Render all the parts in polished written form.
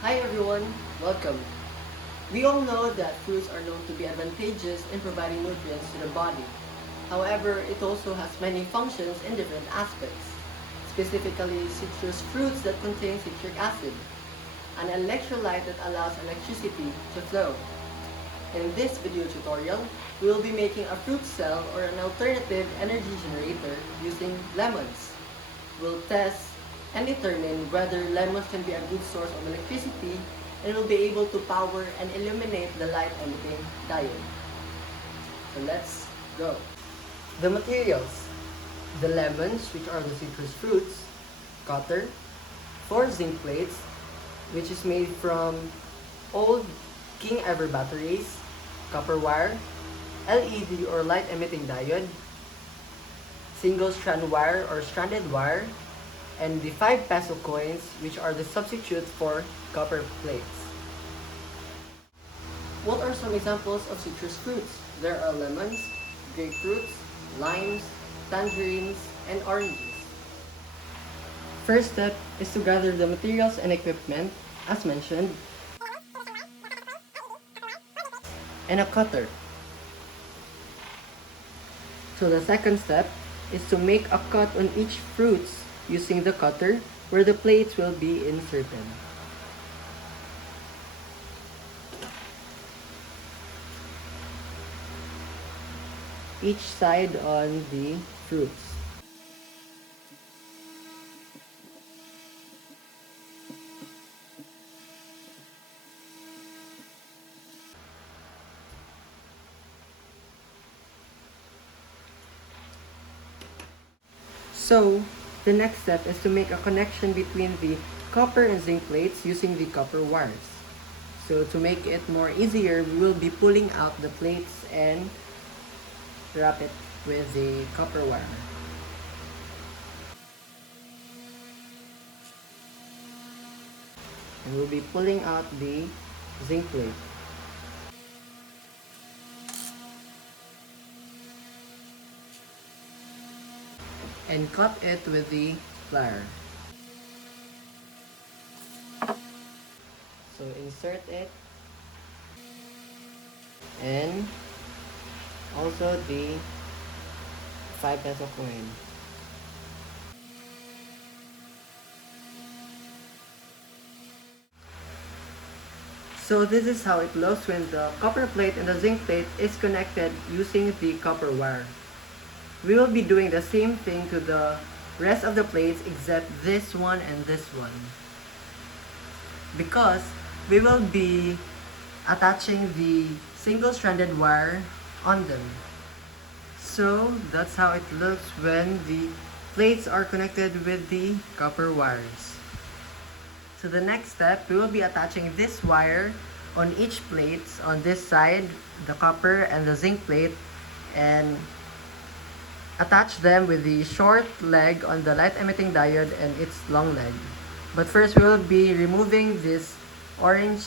Hi everyone, welcome. We all know that fruits are known to be advantageous in providing nutrients to the body. However, it also has many functions in different aspects, specifically citrus fruits that contain citric acid, an electrolyte that allows electricity to flow. In this video tutorial, we will be making a fruit cell or an alternative energy generator using lemons. We'll test and determine whether lemons can be a good source of electricity and will be able to power and illuminate the light emitting diode. So let's go. The materials: the lemons, which are the citrus fruits, cutter, 4 zinc plates, which is made from old King Ever batteries, copper wire, LED or light emitting diode, single strand wire or stranded wire, and the 5 peso coins, which are the substitute for copper plates. What are some examples of citrus fruits? There are lemons, grapefruits, limes, tangerines, and oranges. First step is to gather the materials and equipment, as mentioned, and a cutter. So the second step is to make a cut on each fruits using the cutter where the plates will be inserted. Each side on the fruits. So, the next step is to make a connection between the copper and zinc plates using the copper wires. So to make it more easier, we will be pulling out the plates and wrap it with the copper wire. And we'll be pulling out the zinc plate. And cut it with the plier. So insert it, and also the 5 peso coin. So this is how it looks when the copper plate and the zinc plate is connected using the copper wire. We will be doing the same thing to the rest of the plates except this one and this one, because we will be attaching the single-stranded wire on them. So that's how it looks when the plates are connected with the copper wires. So the next step, we will be attaching this wire on each plate, on this side, the copper and the zinc plate, and attach them with the short leg on the light emitting diode and its long leg. But first, we will be removing this orange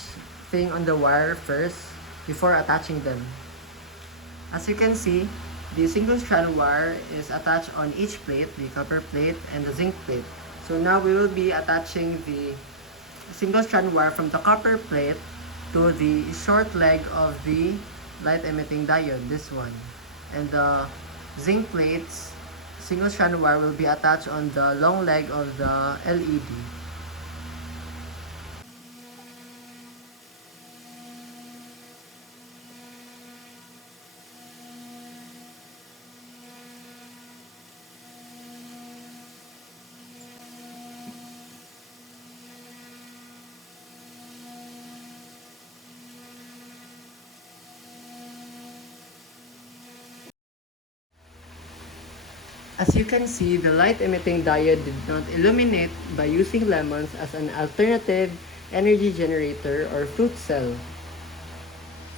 thing on the wire first before attaching them. As you can see, the single strand wire is attached on each plate, the copper plate and the zinc plate. So now we will be attaching the single strand wire from the copper plate to the short leg of the light emitting diode, this one. And the zinc plates, single strand wire will be attached on the long leg of the LED. As you can see, the light emitting diode did not illuminate by using lemons as an alternative energy generator or fruit cell.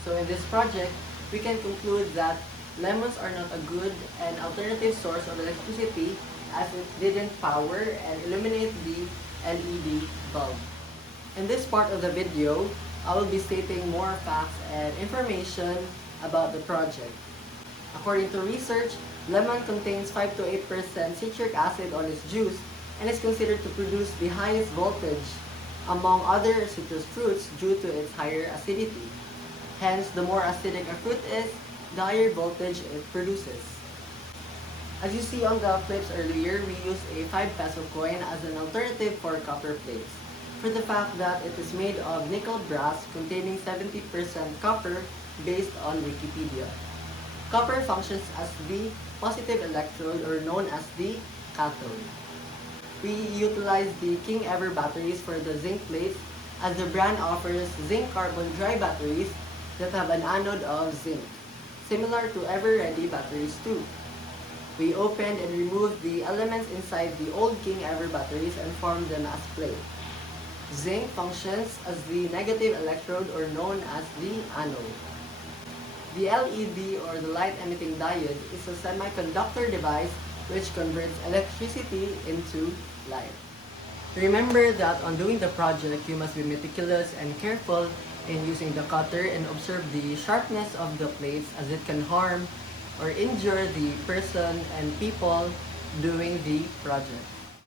So in this project, we can conclude that lemons are not a good and alternative source of electricity as it didn't power and illuminate the LED bulb. In this part of the video, I will be stating more facts and information about the project. According to research, lemon contains 5 to 8% citric acid on its juice and is considered to produce the highest voltage among other citrus fruits due to its higher acidity. Hence, the more acidic a fruit is, the higher voltage it produces. As you see on the clips earlier, we use a 5 peso coin as an alternative for copper plates, for the fact that it is made of nickel brass containing 70% copper based on Wikipedia. Copper functions as the positive electrode, or known as the cathode. We utilize the King Ever batteries for the zinc plates, as the brand offers zinc carbon dry batteries that have an anode of zinc, similar to Ever Ready batteries too. We opened and removed the elements inside the old King Ever batteries and formed them as plate. Zinc functions as the negative electrode, or known as the anode. The LED, or the light emitting diode, is a semiconductor device which converts electricity into light. Remember that on doing the project, you must be meticulous and careful in using the cutter and observe the sharpness of the plates, as it can harm or injure the person and people doing the project.